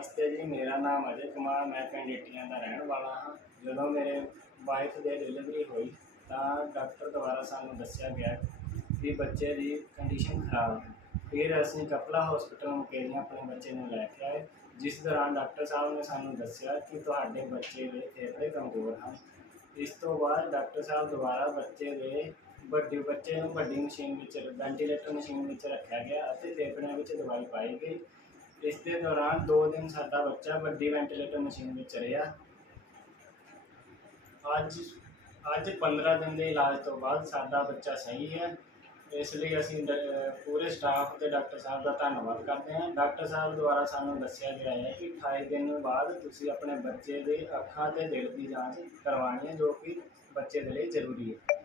नमस्ते जी, मेरा नाम अजय कुमार, मैं पिंड इटियां दा रहण वाला हाँ। ਜਦੋਂ ਮੇਰੇ ਵਾਈਫ ਦੇ ਡਿਲੀਵਰੀ ਹੋਈ ਤਾਂ ਡਾਕਟਰ ਦੁਆਰਾ ਸਾਨੂੰ ਦੱਸਿਆ ਗਿਆ ਕਿ ਬੱਚੇ ਦੀ ਕੰਡੀਸ਼ਨ ਖਰਾਬ ਹੈ। ਫਿਰ ਅਸੀਂ ਕਪਲਾ ਹਸਪੀਟਲ ਮੁਕੇਰੀਆਂ ਆਪਣੇ ਬੱਚੇ ਨੂੰ ਲੈ ਕੇ ਆਏ, ਜਿਸ ਦੌਰਾਨ ਡਾਕਟਰ ਸਾਹਿਬ ਨੇ ਸਾਨੂੰ ਦੱਸਿਆ ਕਿ ਤੁਹਾਡੇ ਬੱਚੇ ਦੇ ਫੇਫੜੇ ਕਮਜ਼ੋਰ ਹਨ। ਇਸ ਤੋਂ ਬਾਅਦ ਡਾਕਟਰ ਸਾਹਿਬ ਦੁਆਰਾ ਬੱਚੇ ਨੂੰ ਵੱਡੀ ਮਸ਼ੀਨ ਵਿੱਚ ਵੈਂਟੀਲੇਟਰ ਮਸ਼ੀਨ ਵਿੱਚ ਰੱਖਿਆ ਗਿਆ ਅਤੇ ਫੇਫੜਿਆਂ ਵਿੱਚ ਦਵਾਈ ਪਾਈ ਗਈ। ਇਸ ਦੇ ਦੌਰਾਨ 2 ਦਿਨ ਸਾਡਾ ਬੱਚਾ ਵੱਡੀ ਵੈਂਟੀਲੇਟਰ ਮਸ਼ੀਨ ਵਿੱਚ ਰਿਹਾ। ਅੱਜ 15 ਦਿਨ ਦੇ ਇਲਾਜ ਤੋਂ ਬਾਅਦ ਸਾਡਾ ਬੱਚਾ ਸਹੀ ਹੈ। ਇਸ ਲਈ ਅਸੀਂ ਪੂਰੇ ਸਟਾਫ ਅਤੇ ਡਾਕਟਰ ਸਾਹਿਬ ਦਾ ਧੰਨਵਾਦ ਕਰਦੇ ਹਾਂ। ਡਾਕਟਰ ਸਾਹਿਬ ਦੁਆਰਾ ਸਾਨੂੰ ਦੱਸਿਆ ਗਿਆ ਹੈ ਕਿ 28 ਦਿਨ ਬਾਅਦ ਤੁਸੀਂ ਆਪਣੇ ਬੱਚੇ ਦੇ ਅੱਖਾਂ ਅਤੇ ਦਿਲ ਦੀ ਜਾਂਚ ਕਰਵਾਉਣੀ ਹੈ, ਜੋ ਕਿ ਬੱਚੇ ਦੇ ਲਈ ਜ਼ਰੂਰੀ ਹੈ।